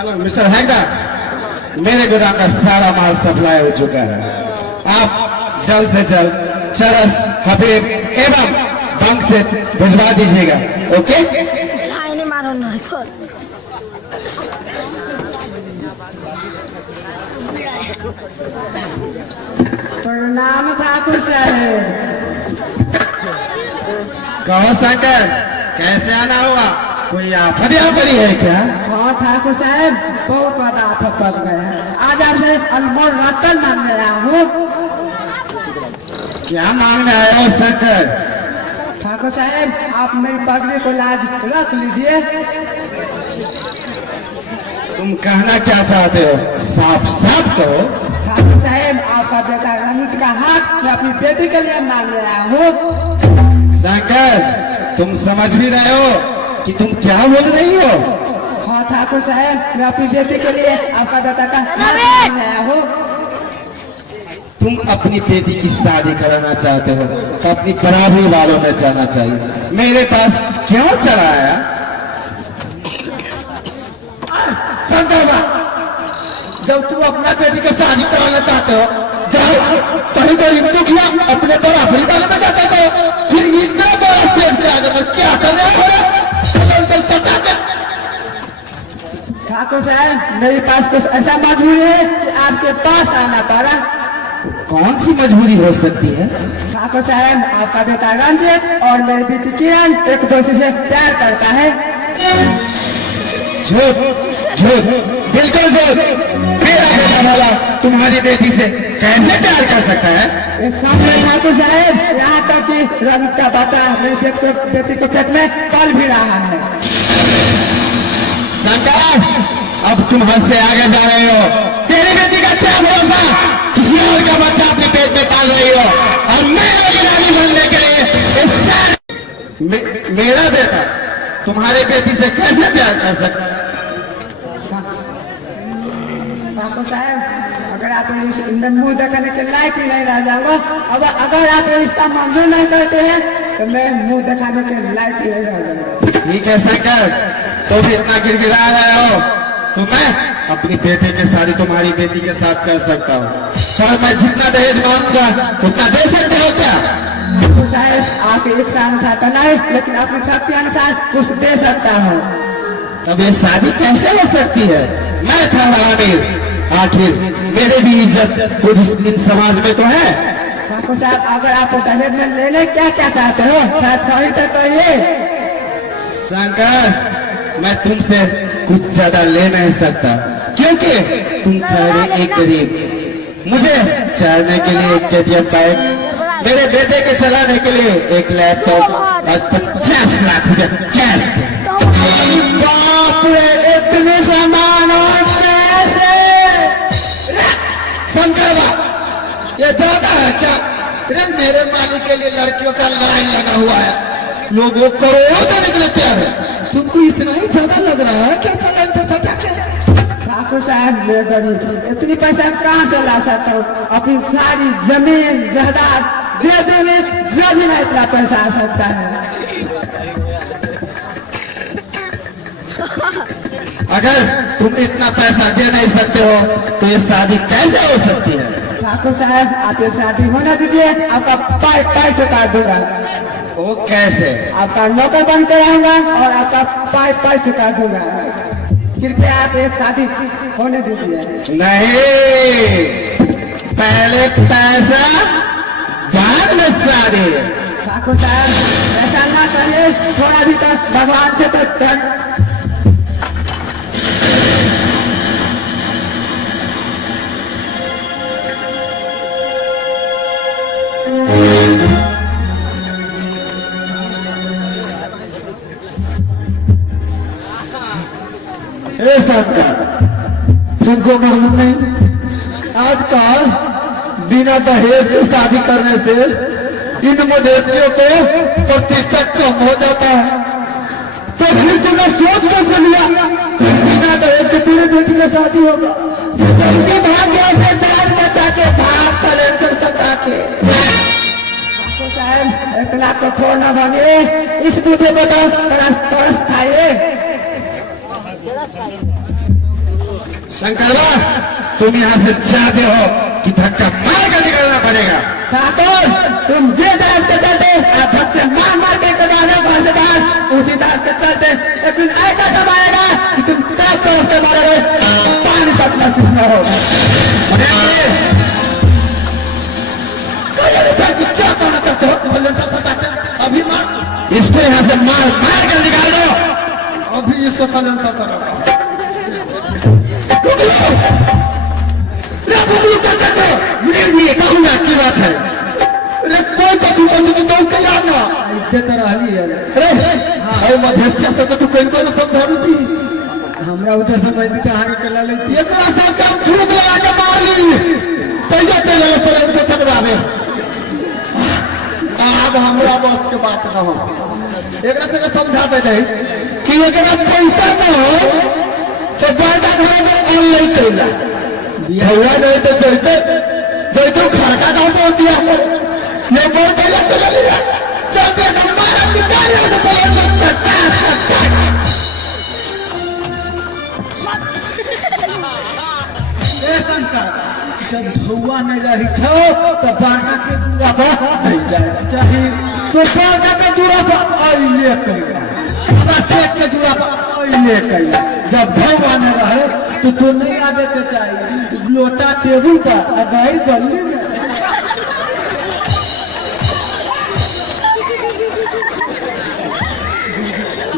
Hello mister hanker, मेरे गोदाम का सारा माल सप्लाई हो चुका है। आप जल्द से जल्द चरस, हबीब एवं बंक से भिजवा दीजिएगा। ओके? प्रणाम ठाकुर साहब। कहो शंकर, कैसे आना हुआ? कोई आफत यहाँ पड़ी है क्या? हाँ ठाकुर साहब, बहुत बड़ा आफत पड़ गया है। आज आपसे अनमोल रतन मांगने आया हूँ। क्या मांगने आए हो शंकर? ठाकुर साहब, आप मेरी पगड़ी को लाज रख लीजिए। तुम कहना क्या चाहते हो? साफ साफ कहो। ठाकुर साहब, आपका बेटा रंजित का हाथ मैं अपनी बेटी के लिए मांगने आया हूँ। शंकर, तुम समझ भी रहे हो कि तुम क्या बोल रही हो? हाँ ठाकुर साहब, मैं अपनी बेटी के लिए आपका बेटा का हाथ मांगने आया हूँ। तुम अपनी बेटी की शादी कराना चाहते हो तो अपनी बराबरी वालों में जाना चाहिए। मेरे पास क्यों चला आया? शंकर, जब तुम अपना बेटी की शादी कराना चाहते हो, जाओ कहीं गरीब तो किया अपने बराबरी वाले में जाते हो, फिर इतना बड़ा स्टेज पे आ जाकर क्या कर रहे हो? ठाकुर साहब, मेरे पास कुछ ऐसा मजबूरी है कि आपके पास आना पड़ा। कौन सी मजबूरी हो सकती है? ठाकुर साहब, आपका बेटा रंजित और मेरी बेटी किरण एक दूसरे से प्यार करता है। झूठ, झूठ, बिल्कुल झूठ। मेरा बेटा वाला तुम्हारी बेटी से कैसे प्यार कर सकता है? ठाकुर साहब, यहाँ तक कि रंजित का बच्चा मेरी बेटी को पेट में पल भी रहा है। शंकर, अब तुम हद से आगे जा रहे हो। तेरी बेटी का क्या भरोसा? किसी और का बच्चा अपने पेट में पाल रही हो और मैं रानी बनने के लिए मेरा बेटा तुम्हारे बेटी से कैसे प्यार कर सकता है? ठाकुर साहब, अगर आप इनमें मुंह दिखाने के लायक ही नहीं रह जाऊंगा, अगर आप रिश्ता मंजूर नहीं करते हैं तो मैं मुंह दिखाने के लायक ही नहीं रह जाऊंगा। ठीक है शंकर, तो भी इतना गिड़गिड़ा रहे हो तो मैं अपनी बेटे की शादी तुम्हारी बेटी के साथ कर सकता हूँ। पर मैं जितना दहेज मांगूंगा उतना दे सकते हो क्या? ठाकुर साहब, आपकी इच्छा अनुसार तो नहीं, लेकिन अपनी शक्ति अनुसार कुछ दे सकता हूँ। तब ये शादी कैसे हो सकती है? मैं था अमीर, आखिर मेरे भी इज्जत पूरी समाज में तो है। ठाकुर साहब, अगर आप दहेज में लेने क्या क्या चाहते हो, सॉरी तो कहिए। शंकर, मैं तुमसे कुछ ज्यादा ले नहीं सकता क्योंकि तुम ठहरे एक गरीब। मुझे चढ़ने के लिए एक KTM बाइक, मेरे बेटे के चलाने के लिए एक लैपटॉप और 50 लाख रुपए कैश। बाप रे, इतने सामान और पैसे! शंकर, ये ज्यादा है क्या? मेरे मालिक के लिए लड़कियों का लाइन लगा हुआ है, लोगों करोड़ों देने के लिए तैयार है। तुमको इतना ही ज्यादा लग रहा है क्या? ठाकुर साहब, मैं गरीब, इतनी पैसा कहाँ से ला सकता हूँ? अपनी सारी जमीन जायदाद दे देने जब भी ना इतना पैसा आ सकता है। अगर तुम इतना पैसा दे नहीं सकते हो तो ये शादी कैसे हो सकती है? ठाकुर साहब, आप ये शादी होने दीजिए, आपका पाई चुका दूंगा। वो कैसे? आपका नौकर बन कर आऊंगा और आपका पाई चुका दूंगा। कृपया आप एक शादी होने दीजिए। नहीं, पहले पैसा बाद में शादी। ठाकुर साहब, ऐसा ना करिए, थोड़ा भी तो भगवान से तो शंकर, तुमको मालूम नहीं, आजकल बिना दहेज की शादी करने से इन मवेशियों को प्रतिशत कम हो जाता है। तो फिर तुमने सोच कैसे लिया बिना दहेज के तेरे बेटी का शादी होगा? भाग्य से जान बचा के भाग सलेंडर सटा के। ठाकुर साहब, इतना कठोर न बनिए, इस दूधे को तो तरस खाइए। शंकरवा, तुम यहाँ से जाते हो कि धक्का मार कर निकलना पड़ेगा? ठाकुर, तुम जिस रास्ते के चलते धक्के मार मार के कटाने भाषादार उसी रास्ते चलते, लेकिन ऐसा समय आएगा कि तुम कब तो उसके बारे में पानी तक नसीब न हो। क्या कहना चाहते हो? अभी मार, इसको यहाँ से मार मार कर निकाल दो। अभी इसको सलेंसर करो। कहूंगा की बात है। अरे कोई तो तू मुझे तो तैयार ना इज्जत रही है। अरे मधेसिया से तो तू कहीं को समझारू थी। हमरा उधर से मैं कहानी कला लेती ये तेरा साथ काम धूप लगा के मार ली। पहले चले सलेंसर को चढ़वा दे। अब हमरा बस के बात न हो। एक से समझा दे दे कि अगर पैसा न हो तो बड़ा घर में ऑनलाइन कैला भैया नहीं तो जैसे जैसे खर्चा का हो दिया ये बोल पहले चला लिया चलते हमारा विचार है शंकर, जब धुआ नहीं रही छो तो बागा के दूरा पर नहीं जाए चाहिए, तो बागा के दूरा पर आइले करेगा, खेत के दूरा पर आइले करेगा। जब धुआ नहीं रहे तो तू नहीं आगे के चाहिए, लोटा टेबल पर अगाई गली में।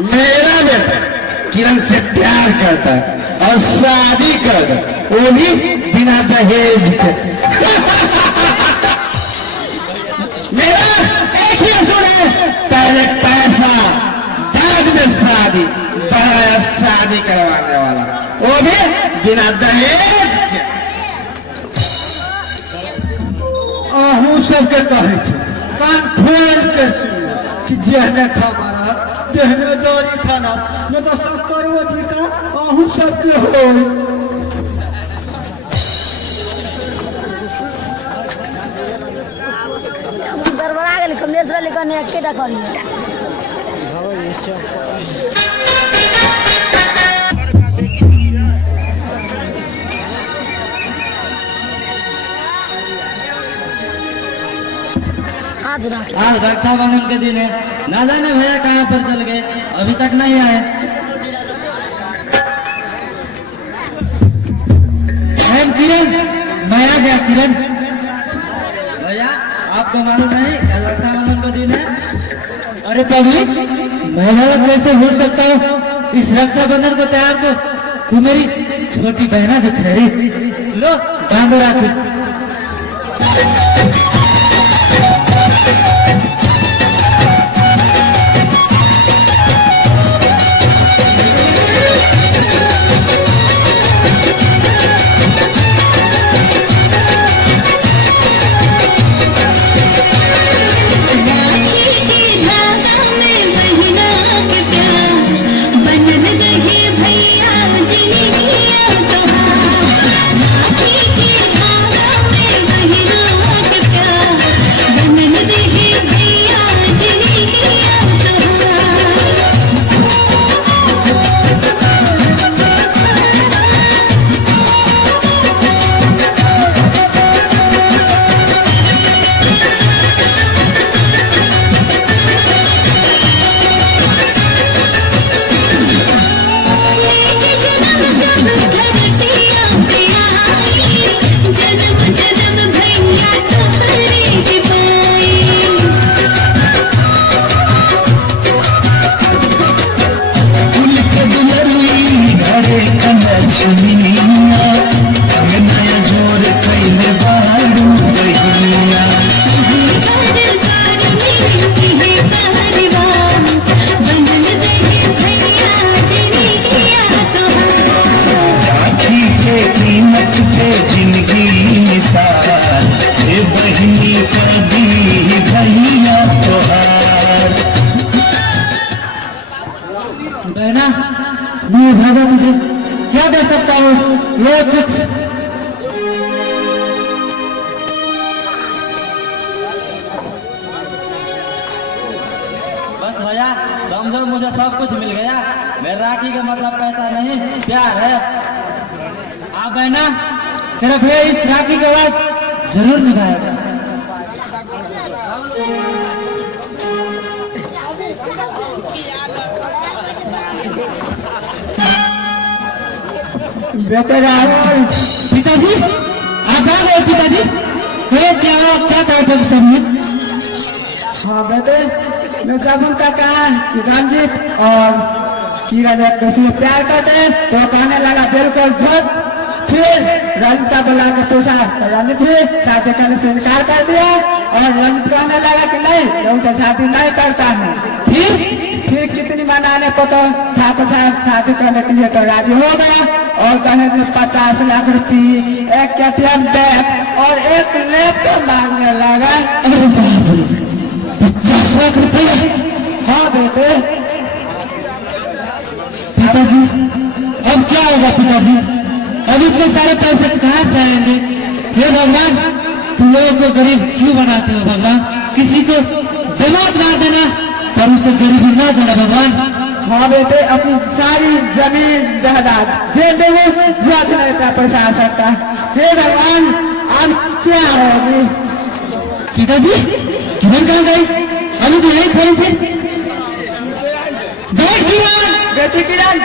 मेरा बेटा किरण से प्यार करता है और शादी कर, वो भी बिना दहेज के। मेरा एक ही असूल है, पहले पैसा बाद में शादी, पहले शादी करवाने वाला, वो भी बिना दहेज के। आहू सबके कहे छे, कान खोल के सुन कि जेहने खाना देहने दौरी खाना न तो सब करो का आहू सबके हो। गड़बड़ा गेल कमलेश लिखा नहीं एकेटा करिए। आज रक्षाबंधन के दिन है, ना जाने भैया कहाँ पर चल गए, अभी तक नहीं आए। किरण, मैं आ गया किरण। भैया आपको मालूम नहीं कल रक्षाबंधन का दिन है? अरे कभी मैं कैसे भूल सकता हूँ इस रक्षाबंधन को तैयार तो तू मेरी छोटी बहना दिख रही। लो बांधो राखी। बहना मैं भागा मुझे क्या दे सकता हूँ ये कुछ बस भैया समझो मुझे सब कुछ मिल गया। मेरे राखी का मतलब पैसा नहीं प्यार है। हाँ बहना, तेरा भैया इस राखी की आवाज जरूर निभाएगा। बेटे राहुल, पिताजी आप आ गए पिताजी। क्या कहा था सब में? हाँ बेटे, मैं जब उनका कहा कि रंजीत और किरण एक दूसरे को प्यार करते तो कहने लगा बिल्कुल झूठ। फिर रंजीत का बुला के पूछा तो रंजीत भी शादी करने से इनकार कर दिया और रंजीत कहने लगा कि नहीं, मैं उनसे शादी नहीं करता हूँ। फिर कितनी मनाने को तो ठाकुर साहब शादी करने के लिए तो राजी हो गया और कहे 50 लाख रुपये, एक KTM बैग और एक लैपटॉप मांगने लगा। अरे बाप रे, 50 लाख रुपये! हाँ बेटे। पिताजी अब क्या होगा पिताजी? अब इतने सारे पैसे कहाँ से आएंगे? हे भगवान, तुम लोगों को गरीब क्यों बनाते हो भगवान? किसी को दिमाग मार देना पर उसे गरीबी ना देना भगवान। हाँ बेटे, अपनी सारी जमीन जायदाद दे देंगे जो अपना इतना पैसा आ सकता है। हे भगवान, अब क्या होगी? पिताजी किरण कहाँ गई? अभी तो यही खड़ी थी। देख किरण, बेटी किरण,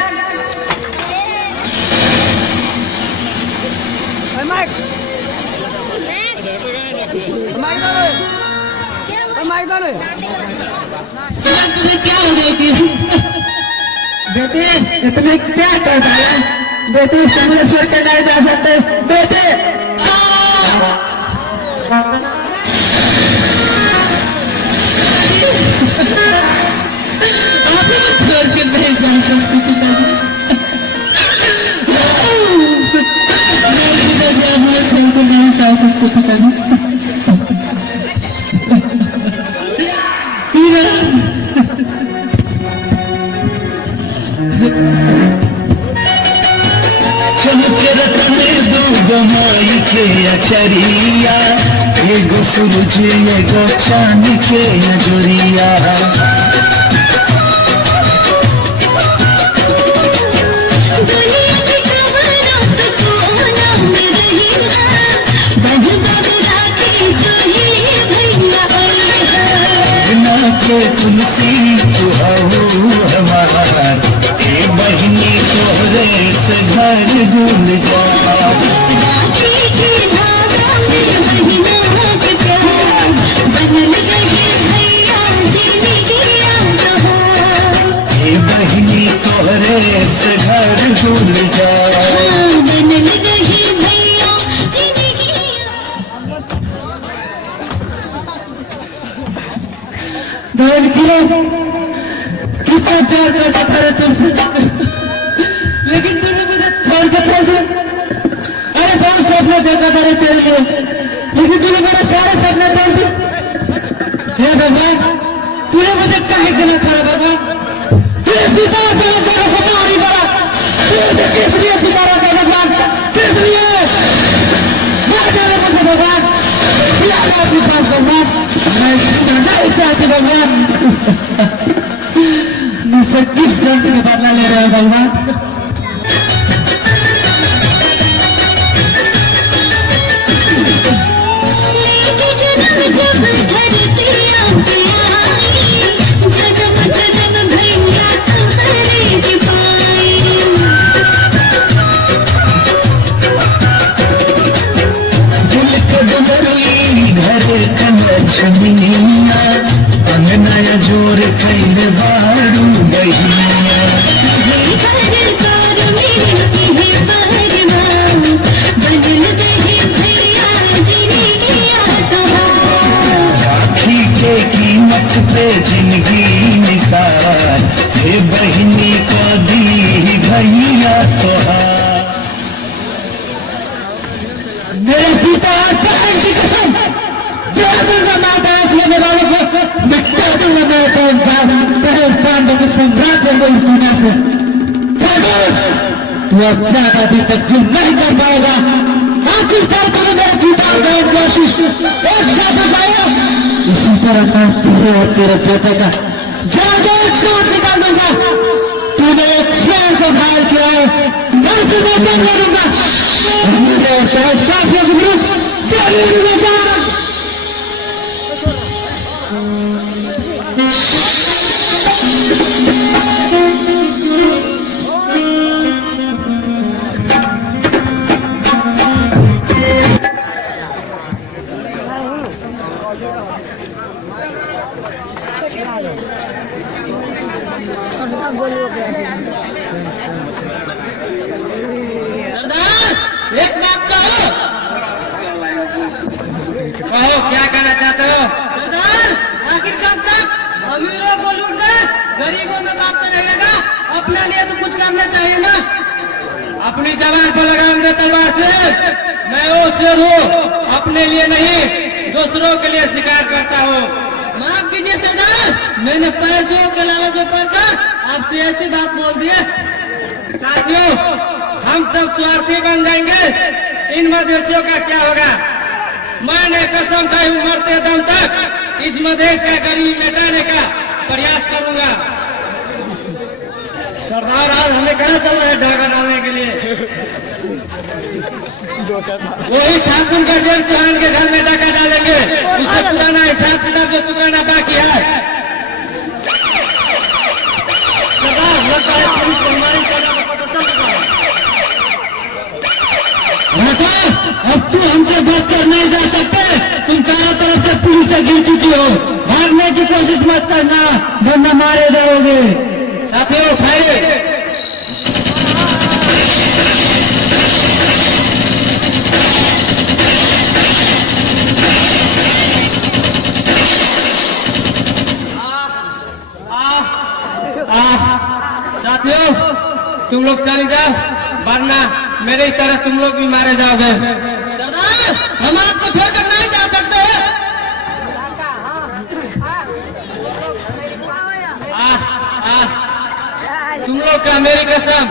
किरण तुम्हें क्या हो गई थी? बेटी इतने क्या कर डाला? बेटी समझ छोड़ के नहीं जा सकते बेटे। छोड़ के नहीं जा सकती पिताजी। मैं छोड़ के नहीं जा सकती पिताजी। चमके रखने दो गमाई के अचरिया, एगो सूरज एगो चांद के अजोरिया। के तुलसी तू हमारा, ए बहिनी तोहरे से घर गुल जा। ए बहिनी तोहरे से घर गुल जा। बहन किरण कितना प्यार करता था तुमसे, लेकिन तूने मुझे छोड़ के चल दिया। अरे बहुत सपने देखा था तेरे लिए, लेकिन तूने मेरे सारे सपने तोड़ दिए। हे भगवान, तूने मुझे काहे गलत करा भगवान? तूने पिता को मारी बड़ा, तूने किस लिए सितारा था भगवान? किस लिए मार जाने मुझे भगवान? आपके पास भगवान मैं नहीं चाहती भगवान। मुझसे किस जन्म में बदला ले रहे हो भगवान? लक्ष्मीया अंगनाया जोर कैल बारू गहिया। राखी के कीमत पे जिंदगी निसार, हे बहिनी को दी भैया तोहार। मेरे पिता की कसम, दूंगा माता लेने वालों को मैं कह दूंगा। मैं कौन था? तेरे पांडव साम्राज्य को इस दुनिया से तू अब ज्यादा दिन तक जुल नहीं कर पाएगा। आखिरकार तुम्हें मेरे पिता की कोशिश एक साथ उठाया, इसी तरह मैं तेरे और तेरे बेटे का जादू एक साथ निकाल दूंगा। तूने एक शेर को घायल किया है, मैं से मौका करूंगा हमारे साथियों के विरुद्ध जरूर होगा। एक बात कहो, क्या कहना चाहते हो? सरदार, आखिर कब तक अमीरों को लूटना, गरीबों में बांटते रहेगा? अपने लिए तो कुछ करना चाहिए ना। अपनी जबान पर लगाऊंगा तलवार से। मैं वो शेर हूँ, अपने लिए नहीं दूसरों के लिए शिकार करता हूँ। माफ कीजिए सरदार, मैंने पैसों के लालच पड़ता आपसे ऐसी बात बोल दिया। साथियों, हम सब स्वार्थी बन जाएंगे, इन मदेशियों का क्या होगा? मैंने कसम खाई मरते दम तक इस मदेश का गरीब मिटाने का प्रयास करूंगा। सरदार, आज हमें कहाँ चल रहा है डाका डालने के लिए? वही ठाकुर का जेल चौहान के घर में डाका डालेंगे। उससे पुराना हिसाब किताब जो चुकाना बाकी है। सरदार, लगता है पुलिस को हमारी सेना का पता चल गया है। अब तू हमसे बात कर नहीं जा सकते। तुम चारों तरफ से पुलिस से गिर चुकी हो। भागने की कोशिश मत करना, वरना मारे जाओगे। साथियों, फायरिंग! साथियों, तुम लोग चले जाओ, वरना मेरी तरह तुम लोग भी मारे जाओगे। सरदार, हम आपको छोड़कर नहीं जा सकते। तुम लोग का मेरी कसम,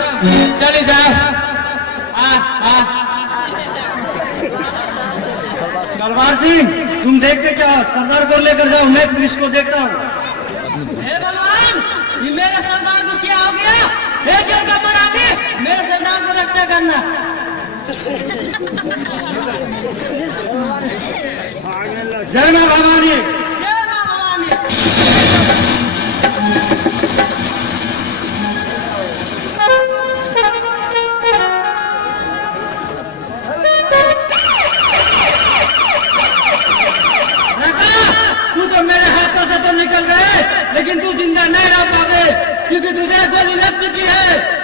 चले जाओ। तलवार सिंह, तुम देखते क्या हो? सरदार को लेकर जाओ, मैं पुलिस को देखता हूँ। हे भगवान, ये मेरे सरदार को क्या हो गया? हे जल का बराती, मेरे सरदार को रक्षा करना। जय मां भवानी, जय मां भवानी। तू तो मेरे हाथों से तो निकल गए, लेकिन तू जिंदा नहीं रह पावे, क्योंकि तुझे गोली लग चुकी है।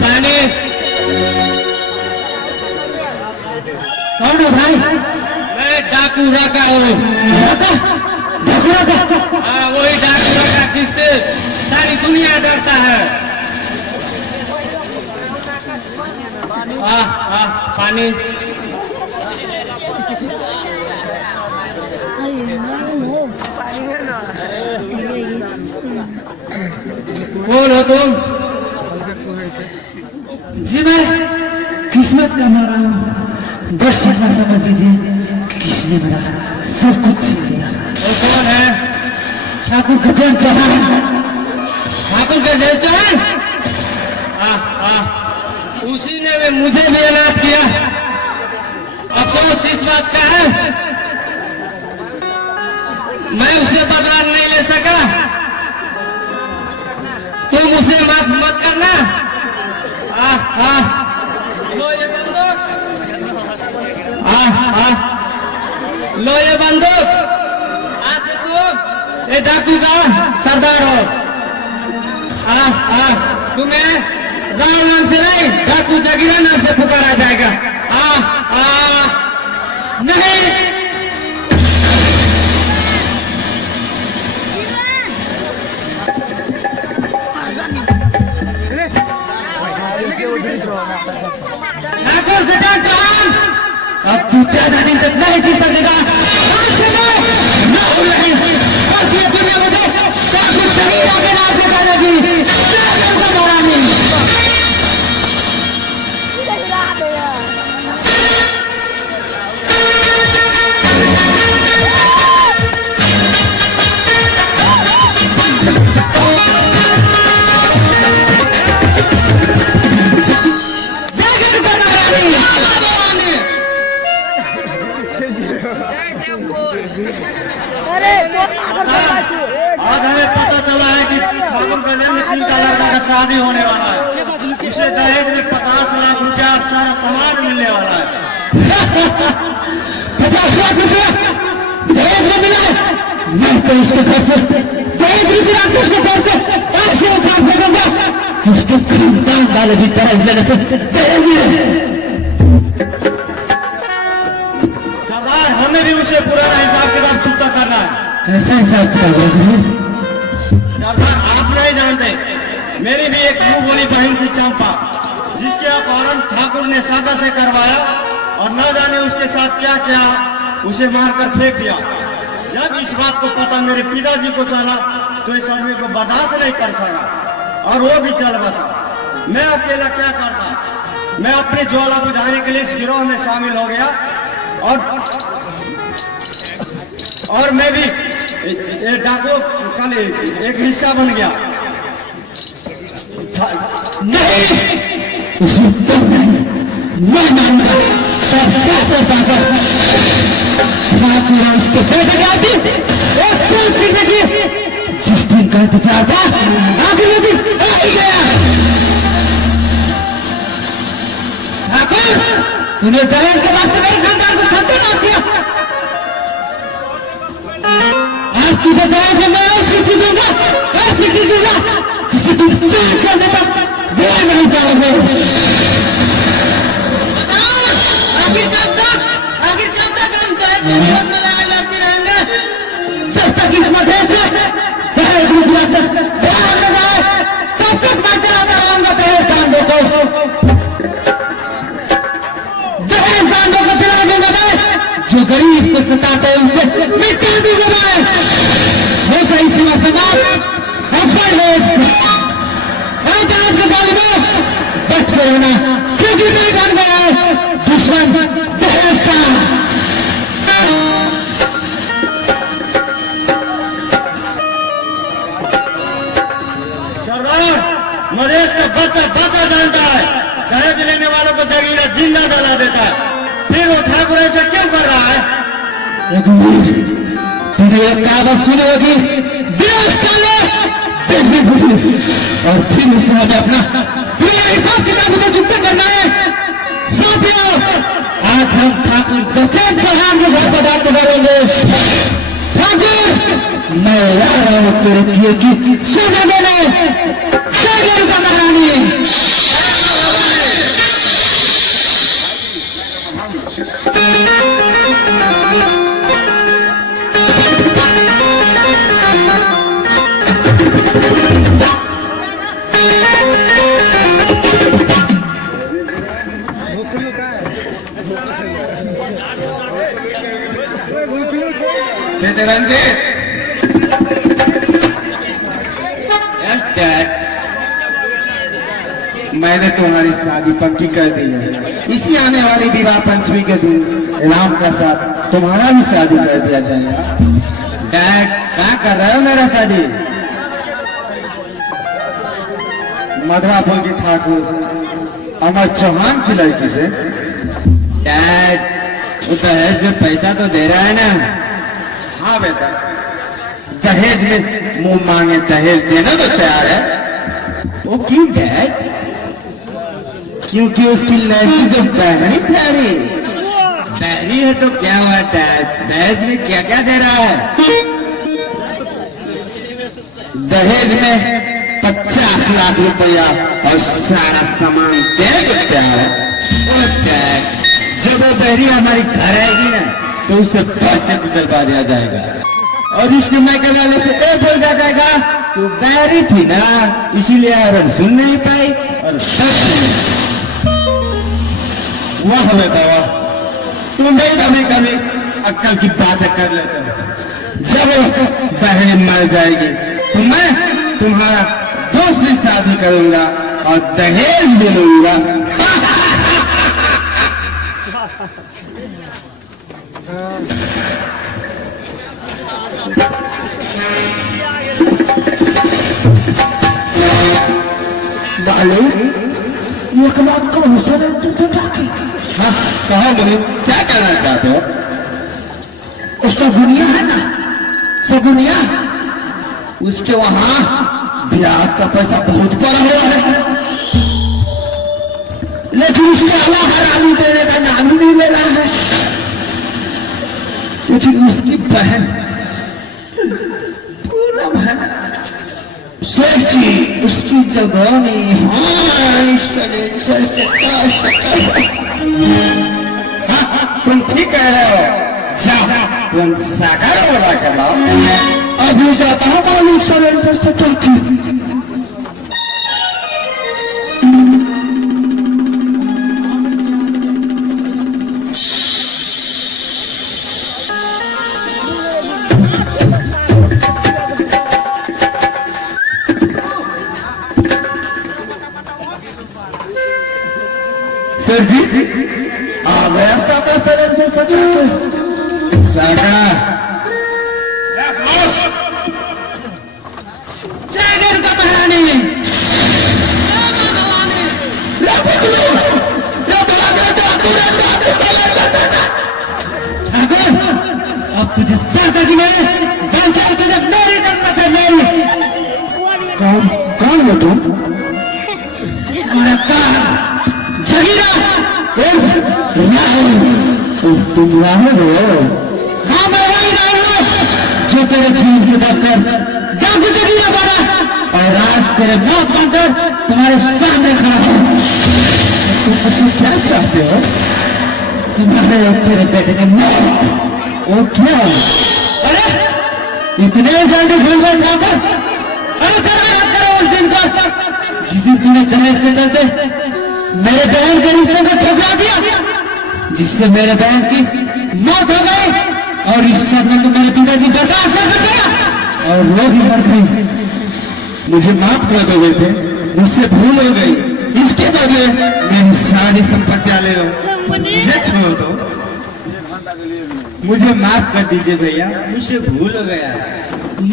पानी कौन हो भाई? मैं डाकू राका हूँ। हाँ, वही डाकू राका जिससे सारी दुनिया डरता है। पानी। कौन हो तुम? जी मैं किस्मत का मारा हूँ। बस इतना समझ लीजिए कि किसने मेरा सब कुछ छीन लिया। वो कौन है? ठाकुर का जेल चौहान। ठाकुर का जेल चौहान? उसी ने मुझे भी अनाथ किया। अफसोस इस बात का है, मैं उसे बदला नहीं ले सका। तुम उसे माफ मत करना। लो ये बंदूक, लो ये बंदूक। आज से तुम ये डाकू का सरदार हो। तुम्हें राव नाम से नहीं, डाकू जागीरा नाम से पुकारा जाएगा। नहीं, ठाकुर का जवान अब तू ज्यादा दिन तक नहीं जी सकेगा। आज से नहीं, और ये दुनिया मुझे ठाकुर जागीरा के नाम से जानेगी। ठाकुर का महारानी। अरे तो पागल बना तू। आज हमें पता चला है कि ठाकुर गजेंद्र सिंह का लड़का का शादी होने वाला है। उसे दहेज में 50 लाख रुपया सारा सामान मिलने वाला है। 50 लाख रुपया दहेज में मिला है। मैं तो इसके घर से दहेज रुपया से उसके घर से ऐसे उठा फेंकूंगा कि उसके खानदान वाले भी दहेज लेने से डरेंगे। सरदार, हमें भी उसे पुराना हिसाब किताब चुकता करना है। ऐसा हिसाब किताब है सरदार, आप नहीं जानते, मेरी भी एक मुंह बोली बहन थी चंपा, जिसके अपहरण ठाकुर ने सादा से करवाया और न जाने उसके साथ क्या क्या उसे मारकर फेंक दिया। जब इस बात को पता मेरे पिताजी को चला तो इस आदमी को बर्दाश्त नहीं कर सका और वो भी चल बसा। मैं अकेला क्या करता, मैं अपनी ज्वाला बुझाने के लिए इस गिरोह में शामिल हो गया और मैं भी डाकू का एक हिस्सा बन गया। नहीं, उसे तो नहीं, मैं मानूंगा तब क्या करता था। ठाकुर उसके बेटे का दिन एक साल की जिंदगी जिस दिन का इंतजार था अगले दिन आ ही गया। ठाकुर, तूने दहेज के वास्ते मेरे खानदान को सत्यानाश किया। आज तुझे दहेज में मैं ऐसी चीज दूंगा जिसे तुम चाह करने तक दे नहीं पाओगे। आखिर कब तक हम दहेज के विरोध में लड़ते रहेंगे? जब तक इस मधेश में दहेज रुपया ध्यान में जाए तब तक मैं चलाता रहूंगा दहेज कांडों को। दहेज कांडों को चला दूंगा मैं, जो गरीब को सताते हैं उसे मिटा दूंगा मैं। वो कहीं सीमा समाज अब्बल है के बारे में बच गए ना, क्योंकि मैं बन गया है दुश्मन दहेज का। सरदार, मधेश का बच्चा जानता है दहेज लेने वालों को जगीरा जिंदा जला देता है, फिर वो ठाकुर ऐसा क्यों कर रहा है? रघुवीर, तुझे एक कहावत सुनी होगी, देश का ले और फिर उसे हमें अपना पूरा हिसाब किताब को चुकता करना है। साथियों, आज हम ठाकुर दशरथ चौहान के घर पर बात करेंगे। ठाकुर, मैं आ रहा हूँ तेरे किए की सजा देने। शरीर का महारानी रंजीत, मैंने तुम्हारी शादी पक्की कर दी है। इसी आने वाली विवाह पंचमी के दिन राम का साथ तुम्हारा भी शादी कर दिया जाएगा। डैड, क्या कर रहे हो मेरा शादी? मधुरापुर की ठाकुर अमर चौहान की लड़की से। डैड, वो दहेज जो पैसा तो दे रहा है ना। हाँ बेटा, दहेज में मुंह मांगे दहेज देना तो तैयार है। वो क्यों डैड? क्योंकि उसकी लड़की जो बहनी प्यारी बहनी है तो क्या हुआ डैड? दहेज में क्या क्या दे रहा है? दहेज में 50 लाख रुपया और सारा सामान देने को तैयार है। ओ डैड, जब वो बहरी हमारी घर आएगी ना तो उसे बस से गुजरवा दिया जाएगा और इसके मैके वाले से ये बोल जाएगा तो बहरी थी ना, इसीलिए हम सुन नहीं पाई और दस नहीं। वाह बेटा वाह, तुम भी कभी कभी अक्कल की बातें कर लेते हो। जब बहन मर जाएगी तो मैं तुम्हारा दूसरी शादी करूंगा और दहेज भी लूंगा। एक लाख का हुसैन तो डाके। हाँ, कहो मुझे क्या करना चाहते हो? उसका शगुनिया है ना, शगुनिया, उसके वहां ब्याज का पैसा बहुत पड़ा हुआ है, लेकिन उसके अलावा हरामी देने का नाम ही नहीं ले रहा है। लेकिन उसकी बहन पूनम है, शेख जी उसकी जवानी तुम ठीक कह रहे हो। जाओ तुम सागर बोला कर लो। अभी जाता हूँ मालिक सरेंद्र से चौकी। सर जी आ गया सरेंद्र से चौकी। सागर जागर का बहाने अब तुझे सागर की मैं तुझे मेरी करना था मेरी। कौन हो तुम? तुम राहुल हो? हाँ मैं वही राहुल जो तेरे जीवन से डरकर जागू जगीरा बना और आज तेरे मौत बनकर तुम्हारे सामने खड़ा हूँ। तुम मुझसे क्या चाहते हो? तुम्हारे और तेरे बेटे ने मौत। वो क्या? अरे इतने जल्दी भूल गए ठाकर? अरे तेरा याद करो उस दिन का जिस दिन तूने गणेश के चलते मेरे बहन के रिश्ते को ठुकरा दिया, जिससे मेरे बहन की मौत हो गई और इस सब में तो मेरे पिता की बर्दाश्त कर दिया और वो भी मर गई। मुझे माफ कर दोगे थे, मुझसे भूल हो गई। इसके बदले मेरी सारी संपत्तियां ले लो, मुझे छोड़ दो। मुझे माफ कर दीजिए भैया, मुझसे भूल हो गया।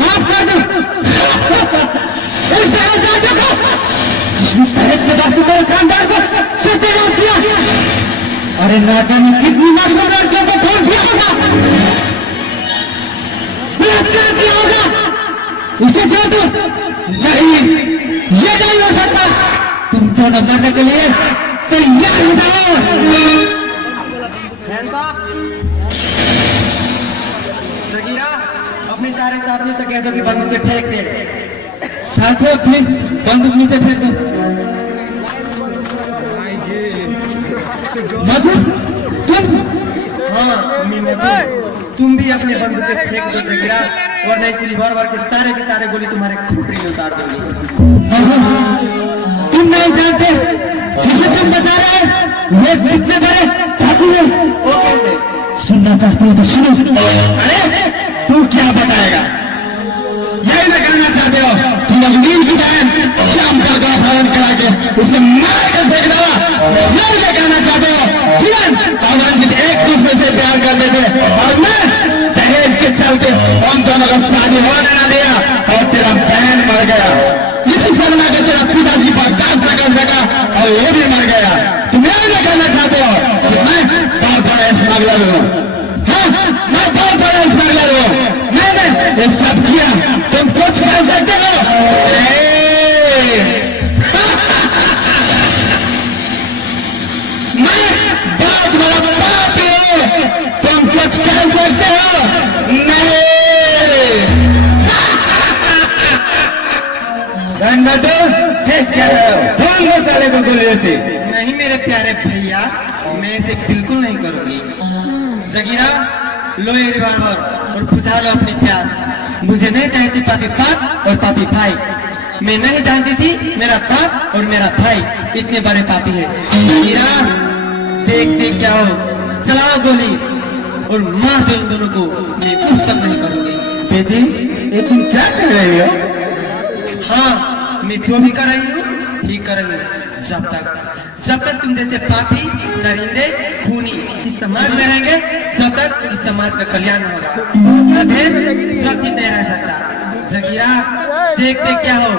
माफ कर दो उस राजा को जिसने पहले के बाद मेरे खानदान को सत्यानाश किया। अरे ना जाने कितनी मासूम लड़कियों को खून किया होगा, बलात्कार किया होगा। उसे छोड़ दो। नहीं, ये नहीं हो सकता। तुम दोनों मरने के लिए तैयार हो जाओ। सगीरा अपने सारे साथियों से कह दो कि बंदूकें फेंक दे। साथियों प्लीज बंदूक नीचे फेंक दो। मधु तुम? हाँ मधु, तुम भी अपनी बंदूकें फेंक दो सगीरा, वरना इस रिवॉल्वर के सारे गोली तुम्हारे खोपड़ी में उतार दूंगी। मधु तुम नहीं जानते जिसे तुम बचा रहे हैं वो कितने बड़े ठाकुर है। वो कैसे? सुनना चाहते हो तो सुनो। अरे तू क्या बताएगा? यही ना करना चाहते हो? तुम अग्निल की बहन शाम का अपहरण करा के उसे मार कर फेंक दो। यही ना करना चाहते हो? किरण पवनजीत एक दूसरे से प्यार करते थे और मैं दहेज के चलते हम दोनों को शादी होने ना दिया और तेरा बहन मर गया। इसी सदमा के तेरा पिताजी बर्दाश्त न कर सका और वो भी मर गया। तुम यही ना करना चाहते हो कि मैं बहुत बड़ा स्मगलर हूँ? हाँ, मैं बहुत बड़ा स्मगलर हूँ। मैंने ये सब किया, तुम कुछ कर सकते हो? मैं बहुत बड़ा पापी हूँ, तुम कुछ कर सकते हो? नहीं। गंडा क्या है? साले को गोली से नहीं मेरे प्यारे भैया, मैं इसे बिल्कुल नहीं करूंगी। जगीरा लो ये रिवॉल्वर और बुझा लो अपनी प्यास। मुझे नहीं चाहती पापी बाप और पापी भाई। मैं नहीं जानती थी मेरा बाप और मेरा भाई इतने बड़े पापी है। जगीरा देखते क्या हो, चलाओ गोली और मार दो इन दोनों को। मैं कुछ सब नहीं करूंगी। बेटी ये तुम क्या कर रही हो? हाँ मैं जो भी कर रही हूँ ठीक कर रही हूँ। जब तक तुम जैसे पापी, दरिंदे, खूनी इस समाज में रहेंगे, जब तक इस समाज का कल्याण होगा। दहेज सुरक्षित नहीं रह सकता। जगीरा देखते क्या हो,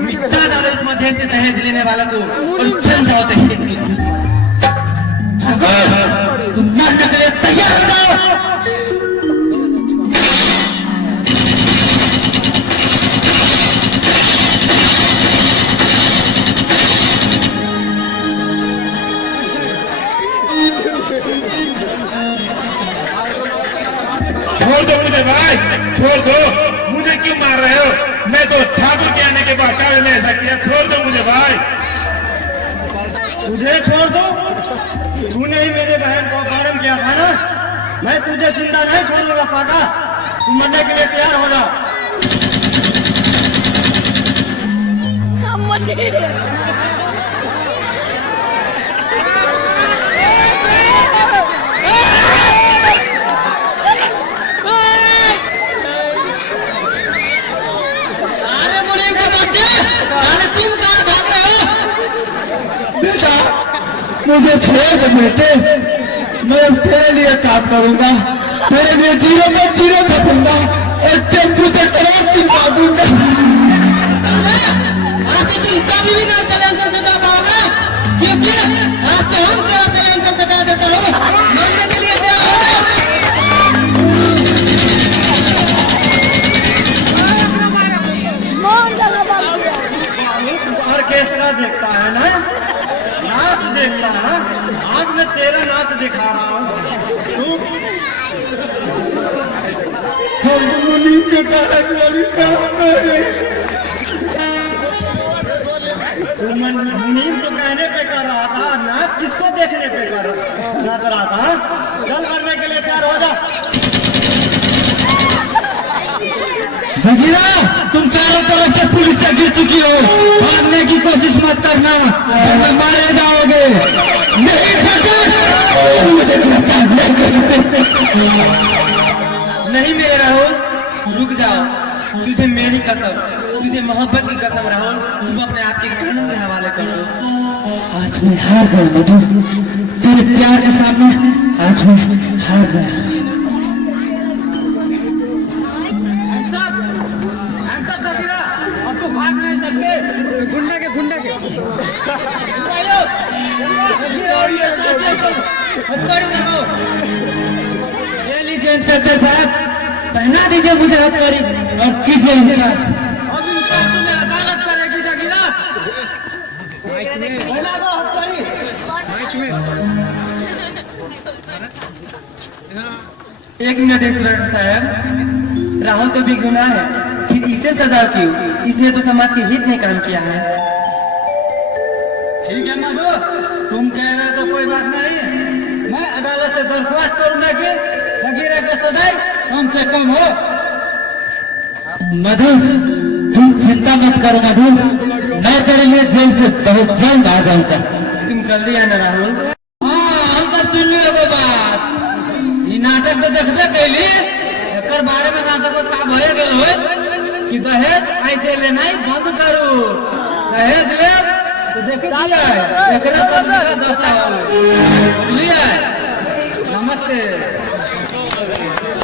मिटा डालो इस मध्य से दहेज लेने वाला को और बन जाओ दहेज की दुश्मन। तुम मरने के लिए तैयार हो जाओ। मुझे भाई, छोड़ दो। मुझे क्यों मार रहे हो? मैं तो ठाकुर के आने के बाद काले ने ऐसा किया। छोड़ दो मुझे भाई। तुझे छोड़ दो? तूने ही मेरे बहन को अपहरण किया था ना? मैं तुझे जिंदा नहीं छोड़ूंगा फाका। तू मरने के लिए तैयार हो जा। अरे मुनीम के बच्चे, अरे तुम कहाँ भाग रहे हो? बेटा मुझे छोड़ दे बेटे, मैं तेरे लिए काम करूंगा, तेरे लिए जीरो रखूंगा और टेम्पू से करोड़ की मांगूंगा। आज से तुम कभी भी ना सिलेंडर सटा पाओगे, क्योंकि आज से हम तेरा सिलेंडर सटा देते हो। मरने के लिए तैयार हो जा। मोहन जगह बाल दिया। ऑर्केस्ट्रा देखता है ना, नाच देखता है। आज मैं तेरा नाच दिखा रहा हूँ। हम मुनीम के कारण वाली काम करें। तू मुनीम को कहने पे कर रहा था, नाच किसको देखने पे नाच रहा था? चल करने के लिए तैयार हो जा। जगीरा तुम चारों तरफ से पुलिस से गिर चुकी हो, भागने की कोशिश मत करना, वरना मारे जाओगे। नहीं ठाकुर, मुझे गिरफ्तार नहीं कर सकते। नहीं मेरे राहुल, रुक जाओ। तुझे मेरी कसम, तुझे मोहब्बत की कसम राहुल, तुम अपने आप के कानून के हवाले कर दो। आज मैं हार गया मधु, तेरे प्यार के सामने आज मैं हार गया। अब तो भाग नहीं सकते। गुंडा के लीजिए इंस्पेक्टर साहब, पहना दीजिए मुझे हथकड़ी और कीजिए इंसाफ। अब इंसान तुम्हें अदालत करेगी जगीरा। बना दो हथकड़ी। एक मिनट इंस्पेक्टर साहब, राहुल तो भी गुनाह है, फिर इसे सजा क्यों? इसने तो समाज के हित में काम किया है। ठीक है मधु, तुम कह रहे तो कोई बात नहीं। मैं अदालत से दरख्वास्त करूंगा कि जगीरा का सजाए कम से कम हो। मधु तुम चिंता मत करो मधु, मैं तेरे लिए जेल से बहुत जल्द आ जाऊंगा। तुम जल्दी आना राहुल। हाँ, हम सब सुन लियो एगो बात। ये नाटक तो देखबे कैली, एकर बारे में ना सब का भय गेल हो कि दहेज ऐसे लेना बंद करू। दहेज ले तो देखिए एकरा सब मेरा दशा हो। बुझलिए? नमस्ते।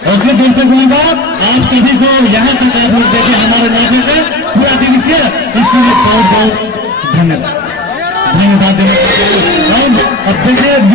ओके दर्शक बंधु, आप सभी को यहाँ तक देखे हमारे नाटक का पूरा दृश्य, इसके लिए बहुत बहुत धन्यवाद देना। अब देखिए